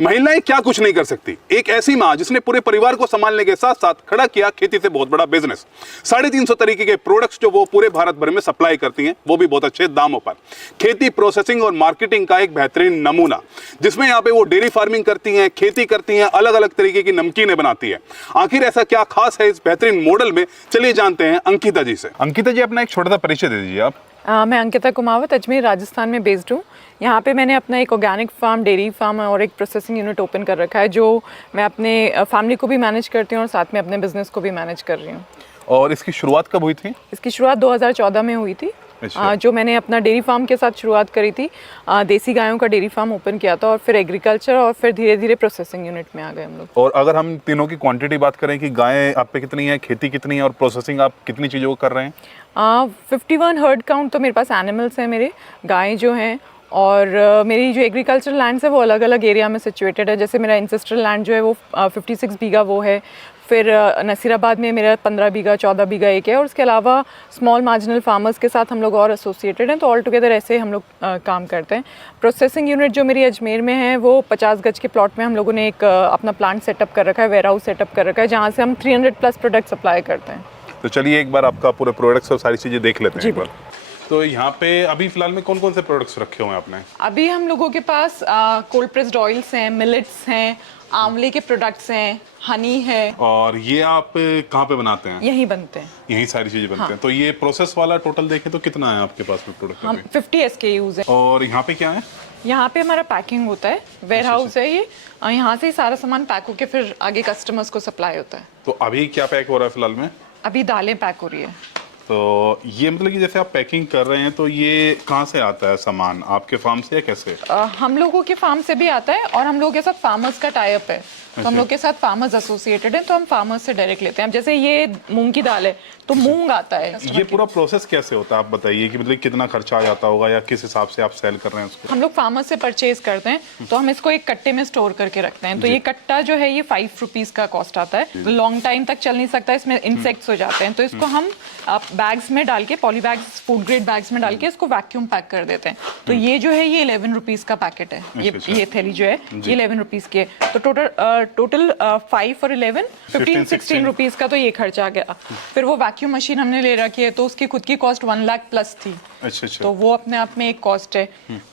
महिलाएं क्या कुछ नहीं कर सकती। एक ऐसी मां जिसने पूरे परिवार को संभालने के साथ साथ खड़ा किया खेती से बहुत बड़ा बिजनेस। 350 तरीके के प्रोडक्ट्स जो वो पूरे भारत भर में सप्लाई करती हैं, वो भी बहुत अच्छे दामों पर। खेती, प्रोसेसिंग और मार्केटिंग का एक बेहतरीन नमूना, जिसमें यहाँ पे वो डेयरी फार्मिंग करती हैं, खेती करती हैं, अलग अलग तरीके की नमकीनें बनाती है। आखिर ऐसा क्या खास है इस बेहतरीन मॉडल में, चलिए जानते हैं अंकिता जी से। अंकिता जी, अपना एक छोटा सा परिचय दे दीजिए आप। मैं अंकिता कुमावत, अजमेर राजस्थान में बेस्ड हूँ। यहाँ पे मैंने अपना एक ऑर्गेनिक फार्म, डेयरी फार्म और एक प्रोसेसिंग यूनिट ओपन कर रखा है, जो मैं अपने फैमिली को भी मैनेज करती हूँ और साथ में अपने बिजनेस को भी मैनेज कर रही हूँ। और इसकी शुरुआत कब हुई थी? इसकी शुरुआत 2014 में हुई थी। जो मैंने अपना डेयरी फार्म के साथ शुरुआत करी थी। देसी गायों का डेयरी फार्म ओपन किया था और फिर एग्रीकल्चर और फिर धीरे धीरे प्रोसेसिंग यूनिट में आ गए हम लोग। और अगर हम तीनों की क्वांटिटी बात करें कि गायें आप पे कितनी है, खेती कितनी है और प्रोसेसिंग आप कितनी चीज़ों को कर रहे हैं? 51 हर्ड काउंट तो मेरे पास एनिमल्स हैं मेरे, गायें जो हैं। और मेरी जो एग्रीकल्चरल लैंड्स है वो अलग अलग एरिया में सिचुएटेड है। जैसे मेरा इंसेस्ट्रल लैंड जो है वो 56 बीघा वो है। फिर नसीराबाद में मेरा 15 बीघा 14 बीघा एक है। और उसके अलावा स्मॉल मार्जिनल फार्मर्स के साथ हम लोग और एसोसिएटेड हैं, तो ऑल टुगेदर ऐसे हम लोग काम करते हैं। प्रोसेसिंग यूनिट जो मेरी अजमेर में है वो 50 गज के प्लॉट में हम लोगों ने एक अपना प्लांट सेटअप कर रखा है, वेयर हाउस सेटअप कर रखा है, जहाँ से हम 300+ प्रोडक्ट सप्लाई करते हैं। तो चलिए एक बार आपका पूरे प्रोडक्ट्स और सारी चीज़ें देख लेते हैं एक बार। जी। तो यहाँ पे अभी फिलहाल में कौन कौन से प्रोडक्ट्स रखे हुए हैं आपने? अभी हम लोगों के पास कोल्ड प्रेस्ड ऑयल्स हैं, मिलेट्स हैं, आंवले के प्रोडक्ट्स हैं, हनी है। और ये आप कहाँ पे बनाते हैं? यहीं बनते हैं, यही सारी चीजें बनते हैं। तो ये प्रोसेस वाला टोटल देखें तो कितना है आपके पास में प्रोडक्ट? हम 50 SKUs है। और यहाँ पे क्या है? यहाँ पे हमारा पैकिंग होता है, वेयर हाउस है ये। यहाँ से ही सारा सामान पैक होके फिर आगे कस्टमर्स को सप्लाई होता है। तो अभी क्या पैक हो रहा है फिलहाल में? अभी दालें पैक हो रही है। तो ये मतलब कि जैसे आप पैकिंग कर रहे हैं तो ये कहाँ से आता है सामान, आपके फार्म से या कैसे? हम लोगों के फार्म से भी आता है और हम लोगों के साथ फार्मर्स का टाई अप है। तो हम लोग के साथ फार्मर्स एसोसिएटेड हैं, तो हम फार्मर्स से डायरेक्ट लेते हैं। जैसे ये मूंग की दाल है तो मूंग आता है। ये पूरा प्रोसेस कैसे होता है आप बताइए, कि मतलब कितना खर्चा आ जाता होगा या किस हिसाब से आप सेल कर रहे हैं उसको? हम लोग फार्मर्स से परचेज करते हैं, तो हम इसको एक कट्टे में स्टोर करके रखते हैं। तो ये कट्टा जो है ये 5 रुपीज का कॉस्ट आता है। लॉन्ग टाइम तक चल नहीं सकता, इसमें इंसेक्ट्स हो जाते हैं। तो इसको हम बैग्स में डाल के, poly bags, food grade bags में डाल के इसको वैक्यूम पैक कर देते हैं। तो ये जो है ये 11 रुपीज का पैकेट है। ये थैली जो है ये 11 रुपीज की है। तो टोटल 5 और 11 15-16 रुपीज का तो ये खर्चा आ गया। फिर वो वैक्यूम मशीन हमने ले रखी है, तो उसकी खुद की कॉस्ट 1 लाख प्लस थी। अच्छा। तो वो अपने आप में एक कॉस्ट है,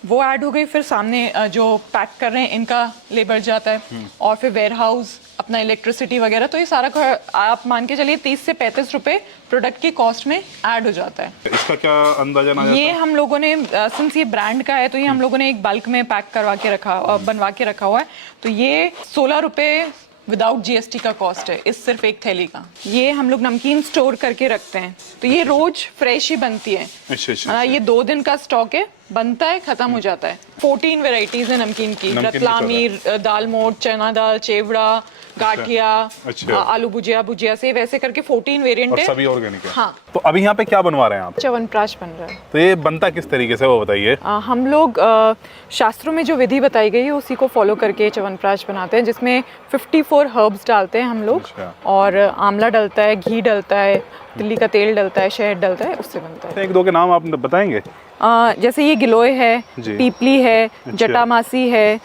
वो ऐड हो गई। फिर सामने जो पैक कर रहे हैं इनका लेबर जाता है, और फिर वेयर हाउस, अपना इलेक्ट्रिसिटी वगैरह। तो ये सारा आप मान के चलिए 30 से 35 रुपए प्रोडक्ट की कॉस्ट में ऐड हो जाता है। इसका क्या अंदाजा ना? ये हम लोगों ने सिंस ये ब्रांड का है तो ये हम लोगों ने एक बल्क में पैक करवा के रखा, बनवा के रखा हुआ है। तो ये 16 रुपए विदाउट GST का कॉस्ट है इस सिर्फ एक थैली का। ये हम लोग नमकीन स्टोर करके रखते हैं, तो ये रोज फ्रेश ही बनती है। अच्छा। ये 2 दिन का स्टॉक है, बनता है, खत्म हो जाता है। 14 वेराइटीज है नमकीन की, रतलामी, दाल मोठ, चना दाल, चेवड़ा, गाठिया, आलू भुजिया से वैसे करके 14 वेरिएंट है। सभी ऑर्गेनिक है। हाँ। तो अभी यहाँ पे क्या बनवा रहे हैं आप? च्यवनप्राश बन रहा है। तो ये बनता किस तरीके से वो बताइए। हम लोग शास्त्रों में जो विधि बताई गई है उसी को फॉलो करके च्यवनप्राश बनाते हैं, जिसमें 54 हर्ब्स डालते हैं हम लोग। और आंवला डलता है, घी डलता है, तिल्ली का तेल डलता है, शहद डलता है, उससे बनता है। एक दो के नाम आप बताएंगे? जैसे ये गिलोय है, पीपली है, जटामासी है,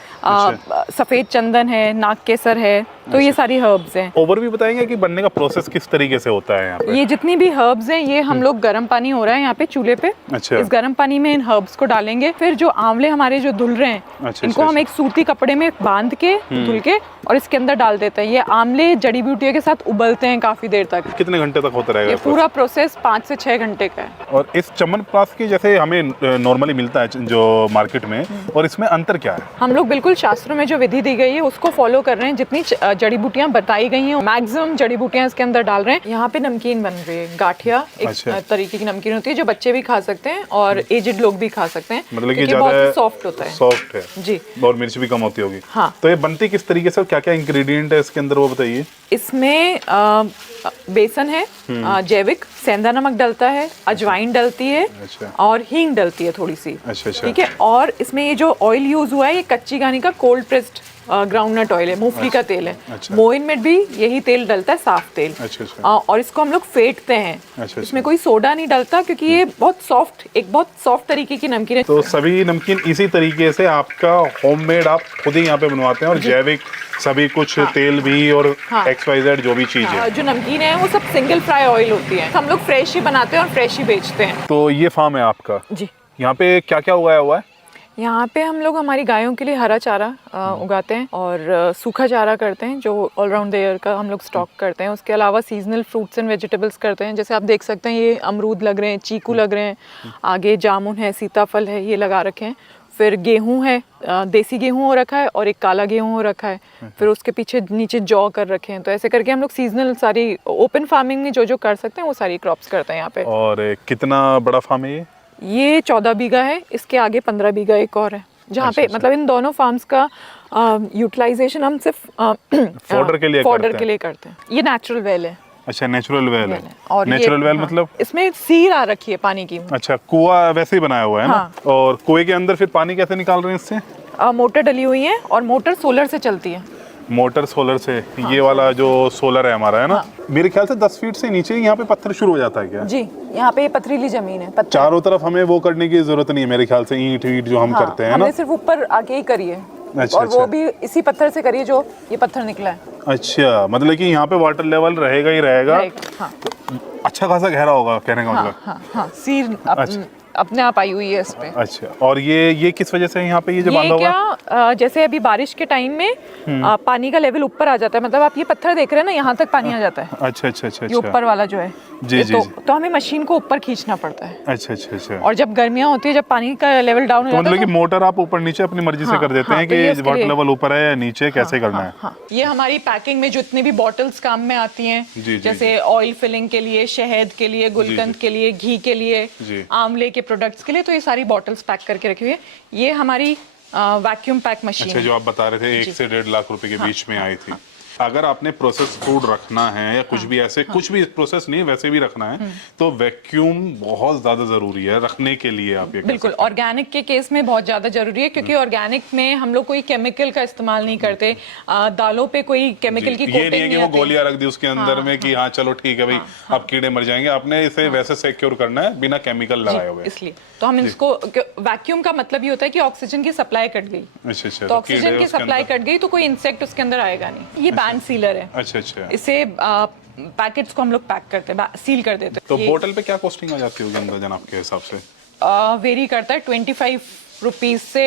सफेद चंदन है, नाग केसर है। तो ये सारी हर्ब्स हैं। ओवरव्यू बताएंगे कि बनने का प्रोसेस किस तरीके से होता है यहाँ पे? ये जितनी भी हर्ब्स हैं ये हम लोग गर्म पानी हो रहा है यहाँ पे चूल्हे पे। इस गर्म पानी में इन हर्ब्स को डालेंगे। फिर जो आंवले हमारे जो धुल रहे हैं इनको हम एक सूती कपड़े में बांध के धुल के और इसके अंदर डाल देते हैं। ये आंवले जड़ी बूटियों के साथ उबलते हैं काफी देर तक। कितने घंटे तक होता रहेगा? ये पूरा प्रोसेस 5 से 6 घंटे का है। और इस च्यवनप्राश की जैसे हमें नॉर्मली मिलता है जो मार्केट में, और इसमें अंतर क्या है? हम लोग बिल्कुल शास्त्रों में जो विधि दी गई है उसको फॉलो कर रहे हैं। जितनी जड़ी बूटियां बताई गई हैं मैक्सिमम जड़ी बूटियां इसके अंदर डाल रहे हैं। यहाँ पे नमकीन बन रही है, गाठिया एक तरीके की नमकीन होती है जो बच्चे भी खा सकते हैं और एजेड लोग भी खा सकते हैं। मतलब कि बहुत सॉफ्ट होता है। सॉफ्ट है जी। और मिर्च भी कम होती होगी। हाँ। तो ये बनती किस तरीके से और क्या क्या इंग्रेडिएंट है इसके अंदर वो बताइए। इसमें बेसन है, जैविक, सेंधा नमक डलता है, अजवाइन डलती है और हींग डलती है थोड़ी सी। ठीक है। और इसमें ये जो ऑयल यूज हुआ है ये कच्ची घानी का कोल्ड प्रेस्ड ग्राउंडनट ऑयल है, मूंगफली का तेल है। अच्छा। मोइन में भी यही तेल डलता है, साफ तेल। अच्छा, अच्छा। और इसको हम लोग फेंटते हैं। अच्छा। इसमें कोई सोडा नहीं डलता क्योंकि ये बहुत सॉफ्ट तरीके की नमकीन है। तो सभी नमकीन इसी तरीके से आपका होममेड आप खुद ही यहाँ पे बनवाते हैं और जैविक सभी कुछ तेल भी और XYZ जो भी चीज़ है। जो नमकीन है वो सब सिंगल फ्राई ऑयल होती है, हम लोग फ्रेश ही बनाते हैं और फ्रेश ही बेचते हैं। तो ये फार्म है आपका जी। यहाँ पे क्या क्या उगाया हुआ है? यहाँ पे हम लोग हमारी गायों के लिए हरा चारा उगाते हैं और सूखा चारा करते हैं जो ऑलराउंड द ईयर का हम लोग स्टॉक करते हैं। उसके अलावा सीजनल फ्रूट्स एंड वेजिटेबल्स करते हैं। जैसे आप देख सकते हैं ये अमरूद लग रहे हैं, चीकू लग रहे हैं, आगे जामुन है, सीताफल है, ये लगा रखे हैं। फिर गेहूं है, देसी गेहूं हो रखा है और एक काला गेहूं हो रखा है। फिर उसके पीछे नीचे जौ कर रखे हैं। तो ऐसे करके हम लोग सीजनल सारी ओपन फार्मिंग में जो कर सकते हैं वो सारी क्रॉप्स करते हैं यहाँ पे। और कितना बड़ा फार्म है ये 14 बीघा है, इसके आगे 15 बीघा एक और है जहाँ पे मतलब इन दोनों फार्म्स का यूटिलाइजेशन हम सिर्फ फॉडर के लिए करते हैं। ये नेचुरल वेल है। अच्छा, नेचुरल वेल है। और नेचुरल वेल मतलब इसमें सीर आ रखी है पानी की। अच्छा, कुआं वैसे ही बनाया हुआ है ना? और कुएं के अंदर फिर पानी कैसे निकाल रहे हैं इससे? मोटर डली हुई है और मोटर सोलर से चलती है। मोटर सोलर से। ये वाला जो सोलर है हमारा है ना? मेरे ख्याल से 10 फीट से नीचे यहाँ पे पत्थर शुरू हो जाता है क्या? जी, यहाँ पे पथरीली जमीन है, पत्थर। चारों तरफ हमें वो करने की जरूरत नहीं है मेरे ख्याल से, ईंट वीट जो हम करते हैं ना? हमने सिर्फ ऊपर आके ही करी है। अच्छा, और वो भी इसी पत्थर से करी है जो ये पत्थर निकला है। अच्छा, मतलब कि यहाँ पे वाटर लेवल रहेगा ही रहेगा। हाँ। अच्छा खासा गहरा होगा कहने का मतलब। हाँ, सीर अपने आप आई हुई है इस पे। अच्छा, और ये किस वजह से यहाँ पे ये जो बांधा हुआ है? जैसे अभी बारिश के टाइम में पानी का लेवल ऊपर आ जाता है, मतलब आप ये पत्थर देख रहे हैं ना, यहाँ तक पानी आ जाता है। अच्छा। ये ऊपर वाला जो है जी। तो हमें मशीन को ऊपर खींचना पड़ता है। अच्छा। और जब गर्मियाँ होती है, जब पानी का लेवल डाउन हो तो जाता है मतलब कि मोटर आप ऊपर नीचे अपनी मर्जी से कर देते हैं कि वाटर लेवल ऊपर है या नीचे, कैसे करना है? ये हमारी पैकिंग में जितनी भी बॉटल्स काम में आती हैं, जैसे ऑयल फिलिंग के लिए, शहद के लिए, गुलकंद के लिए, घी के लिए, आंवले के प्रोडक्ट्स के लिए, तो ये सारी बॉटल्स पैक करके रखी हुई है। ये हमारी वैक्यूम पैक मशीन। अच्छा, जो आप बता रहे थे 1 से 1.5 लाख रुपए के बीच में आई थी। अगर आपने प्रोसेस फूड रखना है या कुछ भी ऐसे कुछ भी प्रोसेस नहीं वैसे भी रखना है तो वैक्यूम बहुत ज्यादा जरूरी है रखने के लिए। आप ये बिल्कुल ऑर्गेनिक के केस में बहुत ज्यादा जरूरी है क्योंकि ऑर्गेनिक में हम लोग कोई केमिकल का इस्तेमाल नहीं करते। दालों पे कोई केमिकल की कोटिंग नहीं है कि वो गोलियां रख दी उसके अंदर में कि हाँ चलो ठीक है भाई अब कीड़े मर जाएंगे। आपने इसे वैसे सिक्योर करना है बिना केमिकल लगाए हुए। इसलिए तो हम इसको वैक्यूम का मतलब ये होता है कि ऑक्सीजन की सप्लाई कट गई। अच्छा। तो ऑक्सीजन की सप्लाई कट गई तो कोई इंसेक्ट उसके अंदर आएगा नहीं। ये बैंड सीलर है। अच्छा। इसे पैकेट्स को हम लोग पैक करते हैं, सील कर देते हैं। तो बोतल पे क्या कॉस्टिंग आ जाती होगी अंदाजन आपके हिसाब से? वेरी करता है 25 रुपीज से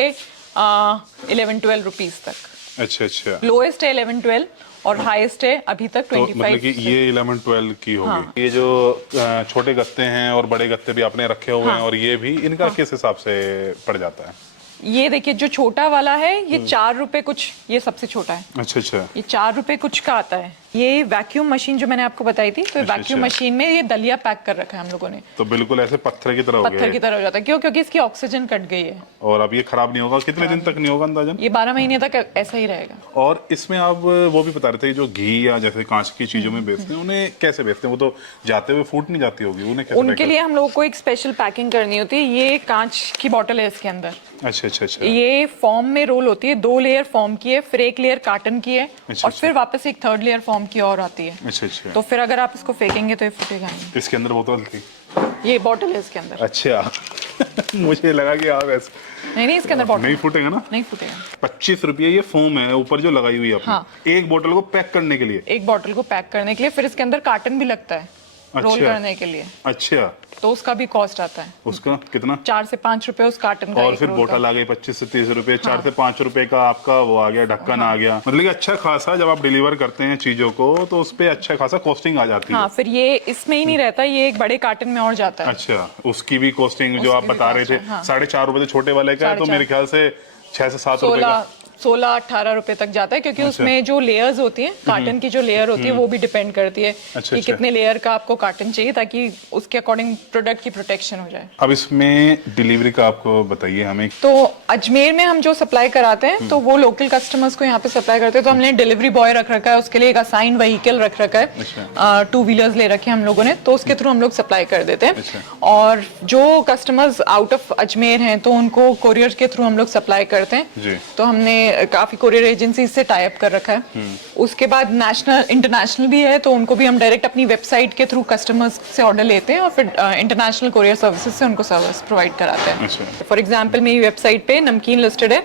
11-12 रुपीज तक। अच्छा। लोएस्ट है 11-12 और हाईएस्ट है अभी तक 25। मतलब कि ये 11-12 की होगी। ये जो छोटे गत्ते हैं और बड़े गत्ते भी आपने रखे हुए हैं और ये भी इनका किस हिसाब से पड़ जाता है? ये देखिए जो छोटा वाला है ये 4 रुपए कुछ, ये सबसे छोटा है। अच्छा। ये 4 रुपए कुछ का आता है। ये वैक्यूम मशीन जो मैंने आपको बताई थी, तो वैक्यूम मशीन में ये दलिया पैक कर रखा है हम लोगों ने। तो बिल्कुल ऐसे पत्थर की तरह हो गया। पत्थर की तरह हो जाता है। क्यों? क्योंकि इसकी ऑक्सीजन कट गई है। और अब ये खराब नहीं होगा? कितने दिन तक नहीं होगा अंदाजन? ये 12 महीने तक ऐसा ही रहेगा। और इसमें आप वो भी बता रहे थे जो घी या जैसे कांच की चीजों में बेचते हैं उन्हें कैसे बेचते हैं? वो तो जाते हुए फूट नहीं जाती होगी, उन्हें कैसे? उनके लिए हम लोगों को एक स्पेशल पैकिंग करनी होती है। ये कांच की बोतल है इसके अंदर। अच्छा। ये फॉर्म में रोल होती है, 2 लेयर फॉर्म की है, फिर 1 लेयर कार्टन की है और फिर वापस एक 3rd लेयर फॉर्म की और आती है। अच्छा। तो फिर अगर आप इसको फेंकेंगे तो ये फूटेगा नहीं। इसके अंदर बोतल थी? ये बोतल है इसके अंदर। अच्छा मुझे लगा कि आप ऐसे नहीं इसके अंदर बोतल नहीं फूटेगा ना? नहीं फूटेगा। 25 रुपये ये फोम है ऊपर जो लगाई हुई है आपने। एक बोतल को पैक करने के लिए? एक बोतल को पैक करने के लिए, फिर इसके अंदर कार्टन भी लगता है रोल करने के लिए। अच्छा। तो उसका भी कॉस्ट आता है। उसका कितना? 4 से 5 रुपए उस कार्टन का। और फिर बोतल आ गई 25 से 30 रुपए। 4 से 5 रुपए का आपका वो आ गया, ढक्कन आ गया। मतलब कि अच्छा खासा जब आप डिलीवर करते हैं चीजों को तो उस पे अच्छा खासा कॉस्टिंग आ जाती है। फिर ये इसमें ही नहीं रहता, ये एक बड़े कार्टन में और जाता है। अच्छा, उसकी भी कॉस्टिंग जो आप बता रहे थे 4.5 रुपए छोटे वाले का है, तो मेरे ख्याल से 6 से 7 रुपए का 16-18 रुपए तक जाता है क्योंकि उसमें जो लेयर्स होती हैं, कार्टन की जो लेयर होती है वो भी डिपेंड करती है कि कितने लेयर का आपको कार्टन चाहिए ताकि उसके अकॉर्डिंग प्रोडक्ट की प्रोटेक्शन हो जाए। अब इसमें डिलीवरी का आपको बताइए हमें। तो अजमेर में हम जो सप्लाई कराते हैं तो वो लोकल कस्टमर्स को यहाँ पे सप्लाई करते हैं। तो हमने डिलीवरी बॉय रख रखा है, उसके लिए एक असाइन व्हीकल रख रखा है, 2 व्हीलर्स ले रखे हैं हम लोगों ने, तो उसके थ्रू हम लोग सप्लाई कर देते हैं। और जो कस्टमर्स आउट ऑफ अजमेर हैं तो उनको कोरियर के थ्रू हम लोग सप्लाई करते हैं। तो हमने काफ़ी कोरियर एजेंसी से टाई अप कर रखा है। उसके बाद नेशनल इंटरनेशनल भी है, तो उनको भी हम डायरेक्ट अपनी वेबसाइट के थ्रू कस्टमर्स से ऑर्डर लेते हैं और फिर इंटरनेशनल कोरियर सर्विसेज से उनको सर्विस प्रोवाइड कराते हैं। फॉर एग्जाम्पल मेरी वेबसाइट पे नमकीन लिस्टेड है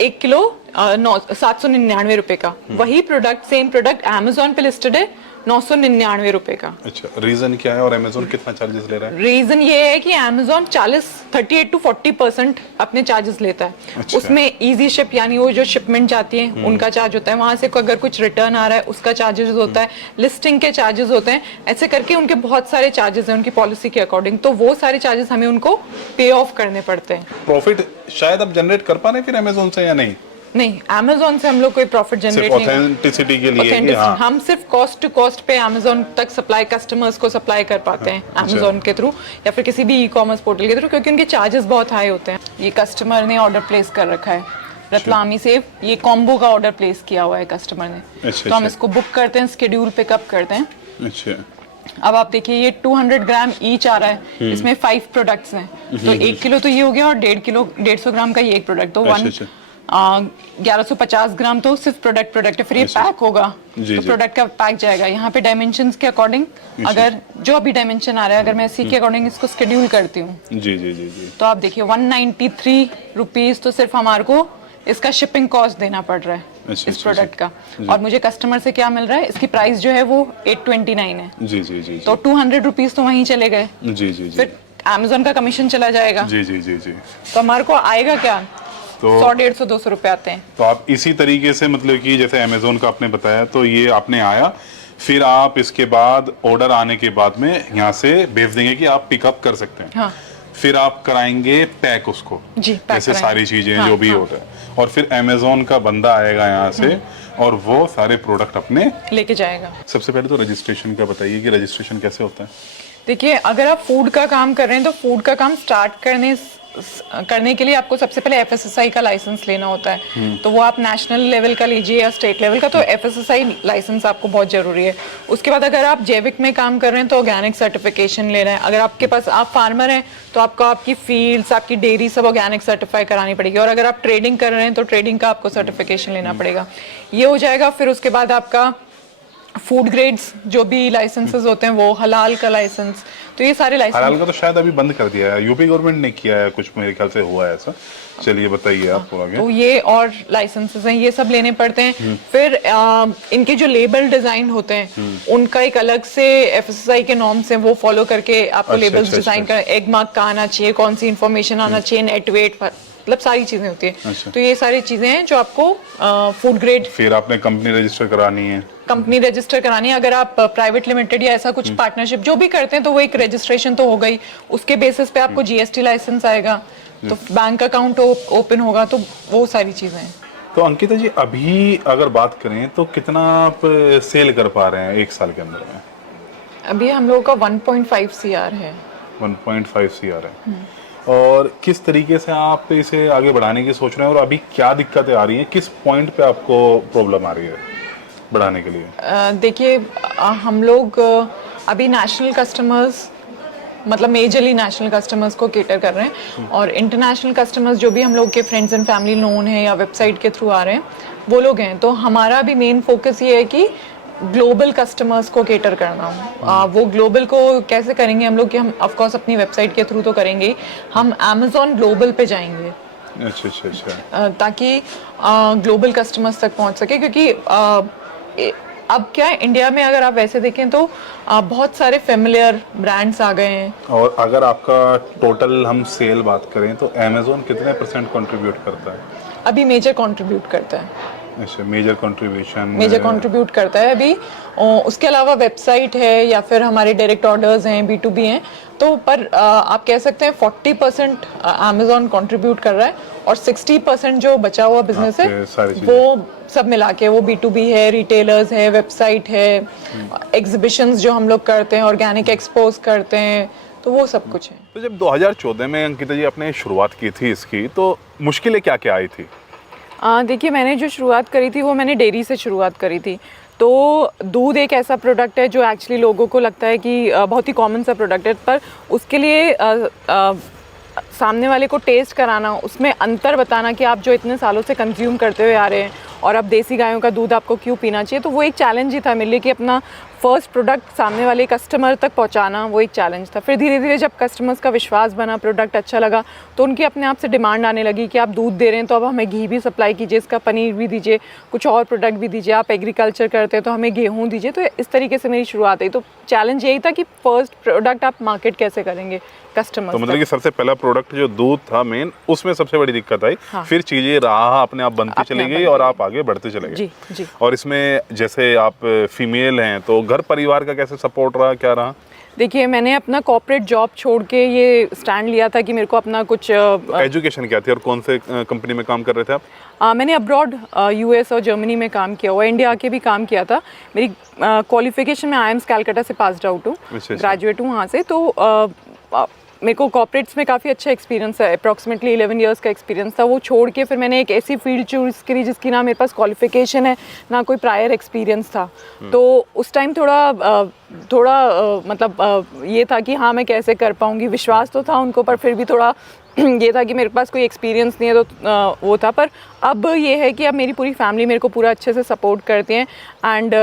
1 किलो 799 रुपए का। वही प्रोडक्ट सेम प्रोडक्ट अमेजोन पे लिस्टेड है 999 रुपए का। अच्छा, रीजन क्या है और अमेजोन कितना चार्जेस ले रहा है? रीजन ये है कि अमेजोन 38 to 40% अपने चार्जेस लेता है। अच्छा। उसमें इजी शिप यानी वो जो शिपमेंट जाती है उनका चार्ज होता है, वहां से अगर कुछ रिटर्न आ रहा है उसका चार्जेस होता है, लिस्टिंग के चार्जेस होते हैं, ऐसे करके उनके बहुत सारे चार्जेस हैं उनकी पॉलिसी के अकॉर्डिंग। तो वो सारे चार्जेस हमें उनको पे ऑफ करने पड़ते हैं। प्रॉफिट शायद आप जनरेट कर पा रहे हैं फिर अमेजोन से या नहीं? नहीं, अमेजोन से हम लोग कोई प्रॉफिट जनरेट नहीं, ऑथेंटिसिटी के लिए कि हाँ। हम सिर्फ कॉस्ट टू कॉस्ट पे अमेजोन तक सप्लाई कस्टमर्स को सप्लाई कर पाते हैं अमेजोन के थ्रू या फिर किसी भी ई कॉमर्स पोर्टल के थ्रू, क्योंकि उनके चार्जेस बहुत हाई होते हैं। ये कस्टमर ने ऑर्डर प्लेस कर रखा है रतलामी से, ये कॉम्बो का ऑर्डर प्लेस किया हुआ है कस्टमर ने। तो हम इसको बुक करते हैं, स्केड्यूल पिकअप करते हैं। अच्छा, अब आप देखिए ये 200 ग्राम ईच आ रहा है, इसमें 5 प्रोडक्ट्स हैं, तो 1 किलो तो ये हो गया और 150 ग्राम का ये एक प्रोडक्ट, तो 1150 ग्राम तो सिर्फ प्रोडक्ट है। फिर ये पैक होगा तो प्रोडक्ट का पैक जाएगा यहाँ पे डायमेंशंस के अकॉर्डिंग। अगर जो अभी डायमेंशन आ रहा है, अगर मैं इसी के अकॉर्डिंग इसको शेड्यूल करती हूँ जी, तो आप देखिए 193 रुपीज तो सिर्फ हमारे को इसका शिपिंग कॉस्ट देना पड़ रहा है इस प्रोडक्ट का। और मुझे कस्टमर से क्या मिल रहा है, इसकी प्राइस जो है वो 829 है जी। तो 200 रुपीज तो वहीं चले गए जी। फिर अमेजोन का कमीशन चला जाएगा जी। तो हमारे को आएगा क्या, तो 100-150-200 रुपए आते हैं। तो आप इसी तरीके से मतलब कि जैसे अमेजोन का आपने बताया, तो ये आपने आया, फिर आप इसके बाद ऑर्डर आने के बाद में यहाँ से भेज देंगे कि आप पिकअप कर सकते हैं। हाँ। फिर आप कराएंगे पैक उसको जी, जैसे सारी चीजें जो भी होता है, और फिर अमेजोन का बंदा आएगा यहाँ से और वो सारे प्रोडक्ट अपने लेके जाएगा। सबसे पहले तो रजिस्ट्रेशन का बताइए कि रजिस्ट्रेशन कैसे होता है? देखिए, अगर आप फूड का काम कर रहे हैं तो फूड का काम स्टार्ट करने के लिए आपको सबसे पहले FSSAI का लाइसेंस लेना होता है। तो वो आप नेशनल लेवल का लीजिए या स्टेट लेवल का, तो FSSAI लाइसेंस आपको बहुत जरूरी है। उसके बाद अगर आप जैविक में काम कर रहे हैं तो ऑर्गेनिक सर्टिफिकेशन लेना है। अगर आपके पास आप फार्मर हैं तो आपको आपकी फील्ड्स, आपकी डेयरी सब ऑर्गेनिक सर्टिफाई करानी पड़ेगी। और अगर आप ट्रेडिंग कर रहे हैं तो ट्रेडिंग का आपको सर्टिफिकेशन लेना पड़ेगा। ये हो जाएगा। फिर उसके बाद आपका फूड ग्रेड्स जो भी लाइसेंसेस होते हैं, वो हलाल का लाइसेंस, तो ये सारे लाइसेंस। हलाल का तो शायद अभी बंद कर दिया है, यूपी गवर्नमेंट ने किया है कुछ, मेरे ख्याल से हुआ है ऐसा। चलिए बताइए आप पूरा। तो ये और लाइसेंसेस हैं, ये सब लेने पड़ते हैं। फिर इनके जो लेबल डिजाइन होते हैं उनका एक अलग से FSSAI के नॉर्म्स हैं, वो फॉलो करके आपको लेबल्स डिजाइन कर, एग मार्क का आना चाहिए, कौन सी इन्फॉर्मेशन आना चाहिए, नेट वेट, मतलब सारी चीजें होती है। तो ये सारी चीजें हैं जो आपको फूड ग्रेड। फिर आपने कंपनी रजिस्टर करानी है। कंपनी रजिस्टर करानी है। अगर आप प्राइवेट लिमिटेड या ऐसा कुछ पार्टनरशिप जो भी करते हैं तो वो एक रजिस्ट्रेशन तो हो गई, उसके बेसिस पे आपको GST लाइसेंस आएगा, तो बैंक अकाउंट ओपन होगा, तो वो सारी चीजें हैं। तो अंकिता जी, अभी अगर बात करें तो कितना आप सेल कर पा रहे हैं एक साल के अंदर में? अभी हम लोगों का 1.5 CR है। 1.5 CR है। और किस तरीके से आप इसे आगे बढ़ाने की सोच रहे हैं, और अभी क्या दिक्कतें आ रही हैं, किस पॉइंट पे आपको प्रॉब्लम आ रही है बढ़ाने के लिए? देखिए, हम लोग अभी नेशनल कस्टमर्स, मतलब मेजरली नेशनल कस्टमर्स को केटर कर रहे हैं, और इंटरनेशनल कस्टमर्स जो भी हम लोग के फ्रेंड्स एंड फैमिली नोन है या वेबसाइट के थ्रू आ रहे हैं वो लोग हैं। तो हमारा भी मेन फोकस ये है कि ग्लोबल कस्टमर्स को केटर करना। वो ग्लोबल को कैसे करेंगे हम लोग, कि हम ऑफ कोर्स अपनी वेबसाइट के थ्रू तो करेंगे, हम अमेजोन ग्लोबल पे जाएंगे। अच्छा। ताकि ग्लोबल कस्टमर्स तक पहुंच सके, क्योंकि अब क्या है, इंडिया में अगर आप वैसे देखें तो बहुत सारे फेमिलियर ब्रांड्स आ गए हैं। और अगर आपका टोटल हम सेल बात करें तो अमेजोन कितने % कंट्रीब्यूट करता है? अभी मेजर कंट्रीब्यूट करता है। अच्छा, मेजर कंट्रीब्यूट करता है अभी। उसके अलावा वेबसाइट है या फिर हमारे डायरेक्ट ऑर्डर्स हैं, B2B हैं, तो पर आप कह सकते हैं 40% अमेजोन कंट्रीब्यूट कर रहा है, और 60% जो बचा हुआ बिजनेस है वो सब मिला के, वो B2B है, रिटेलर्स है, वेबसाइट है, एग्जीबिशंस जो हम लोग करते हैं, ऑर्गेनिक एक्सपोज करते हैं, तो वो सब कुछ है। तो जब 2014 में अंकिता जी आपने शुरुआत की थी इसकी, तो मुश्किलें क्या क्या आई थी? देखिए, मैंने जो शुरुआत करी थी वो मैंने डेयरी से शुरुआत करी थी। तो दूध एक ऐसा प्रोडक्ट है जो एक्चुअली लोगों को लगता है कि बहुत ही कॉमन सा प्रोडक्ट है, पर उसके लिए सामने वाले को टेस्ट कराना, उसमें अंतर बताना कि आप जो इतने सालों से कंज्यूम करते हुए आ रहे हैं और अब देसी गायों का दूध आपको क्यों पीना चाहिए, तो वो एक चैलेंज ही था मेरे लिए कि अपना फर्स्ट प्रोडक्ट सामने वाले कस्टमर तक पहुंचाना, वो एक चैलेंज था। फिर धीरे धीरे जब कस्टमर्स का विश्वास बना, प्रोडक्ट अच्छा लगा, तो उनकी अपने आप से डिमांड आने लगी कि आप दूध दे रहे हैं तो अब हमें घी भी सप्लाई कीजिए, इसका पनीर भी दीजिए, कुछ और प्रोडक्ट भी दीजिए, आप एग्रीकल्चर करते हैं तो हमें गेहूँ दीजिए। तो इस तरीके से मेरी शुरुआत हुई। तो चैलेंज यही था कि फर्स्ट प्रोडक्ट आप मार्केट कैसे करेंगे कस्टमर्स तो मतलब कि सबसे पहला प्रोडक्ट जो दूध था मेन, उसमें सबसे बड़ी दिक्कत आई। हाँ। फिर चीजें राह अपने आप बनती अपने चली आप गई बनती और गई। आप आगे बढ़ते चले गए। जी जी। और इसमें जैसे आप फीमेल हैं तो घर परिवार का कैसे सपोर्ट रहा, क्या रहा? देखिए, मैंने अपना कॉर्पोरेट जॉब छोड़ के ये स्टैंड लिया था कि मेरे को अपना कुछ एजुकेशन क्या थी और कौन से कंपनी में काम कर रहे थे आप? मैंने अब्रॉड यूएस और जर्मनी में काम किया हुआ, इंडिया आके भी काम किया था। मेरी क्वालिफिकेशन में IIMS कैलकाटा से पास्ड आउट हूँ, ग्रेजुएट हूँ वहाँ से। तो मेरे को कॉर्पोरेट्स में काफ़ी अच्छा एक्सपीरियंस है, अप्रॉक्सीमेटली 11 इयर्स का एक्सपीरियंस था। वो छोड़ के फिर मैंने एक ऐसी फील्ड चूज़ करी जिसकी ना मेरे पास क्वालिफिकेशन है, ना कोई प्रायर एक्सपीरियंस था। तो उस टाइम मतलब ये था कि हाँ मैं कैसे कर पाऊँगी। विश्वास तो था उनको, पर फिर भी थोड़ा ये था कि मेरे पास कोई एक्सपीरियंस नहीं है, तो वो था। पर अब ये है कि अब मेरी पूरी फैमिली मेरे को पूरा अच्छे से सपोर्ट करते हैं। एंड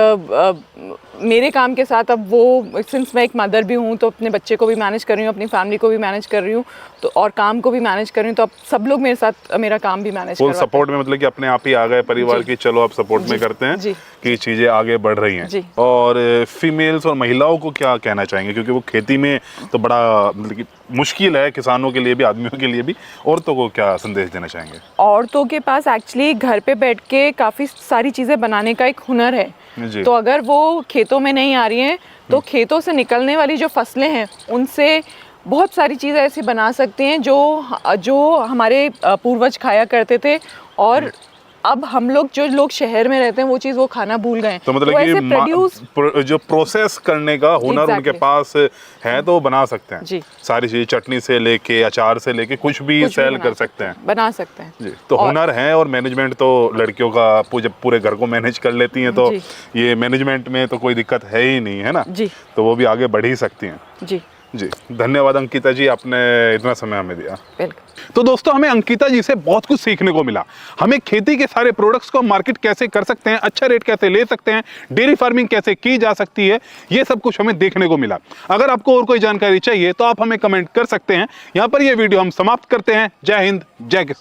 मेरे काम के साथ अब वो, सिंस मैं एक मदर भी हूँ तो अपने बच्चे को भी मैनेज कर रही हूँ, अपनी फैमिली को भी मैनेज कर रही हूँ, तो और काम को भी मैनेज कर रही हूँ, तो अब सब लोग मेरे साथ मेरा काम भी मैनेज फुल सपोर्ट में, मतलब कि अपने आप ही आ गए परिवार की, चलो आप सपोर्ट में करते हैं जी। कि चीजें आगे बढ़ रही हैं। जी। और फीमेल्स और महिलाओं को क्या कहना चाहेंगे, क्योंकि वो खेती में तो बड़ा मतलब कि मुश्किल है, किसानों के लिए भी, आदमियों के लिए भी। औरतों को क्या संदेश देना चाहेंगे? औरतों के पास एक्चुअली घर पे बैठ के काफ़ी सारी चीज़ें बनाने का एक हुनर है। जी। तो अगर वो खेतों में नहीं आ रही हैं तो खेतों से निकलने वाली जो फसलें हैं उनसे बहुत सारी चीज़ें ऐसी बना सकती हैं जो हमारे पूर्वज खाया करते थे, और अब हम लोग जो लोग शहर में रहते हैं वो चीज़ वो खाना भूल गए। तो मतलब कि जो प्रोसेस करने का हुनर उनके पास है तो वो बना सकते हैं। जी। सारी चीज़, चटनी से लेके अचार से लेके कुछ भी सेल कर सकते हैं, बना सकते हैं जी। तो हुनर है, और मैनेजमेंट तो लड़कियों का जब पूरे घर को मैनेज कर लेती हैं तो ये मैनेजमेंट में तो कोई दिक्कत है ही नहीं, है ना जी। तो वो भी आगे बढ़ ही सकती हैं। जी जी, धन्यवाद अंकिता जी, आपने इतना समय हमें दिया। वेलकम। तो दोस्तों, हमें अंकिता जी से बहुत कुछ सीखने को मिला। हमें खेती के सारे प्रोडक्ट्स को मार्केट कैसे कर सकते हैं, अच्छा रेट कैसे ले सकते हैं, डेयरी फार्मिंग कैसे की जा सकती है, ये सब कुछ हमें देखने को मिला। अगर आपको और कोई जानकारी चाहिए तो आप हमें कमेंट कर सकते हैं। यहाँ पर ये वीडियो हम समाप्त करते हैं। जय हिंद, जय किसान।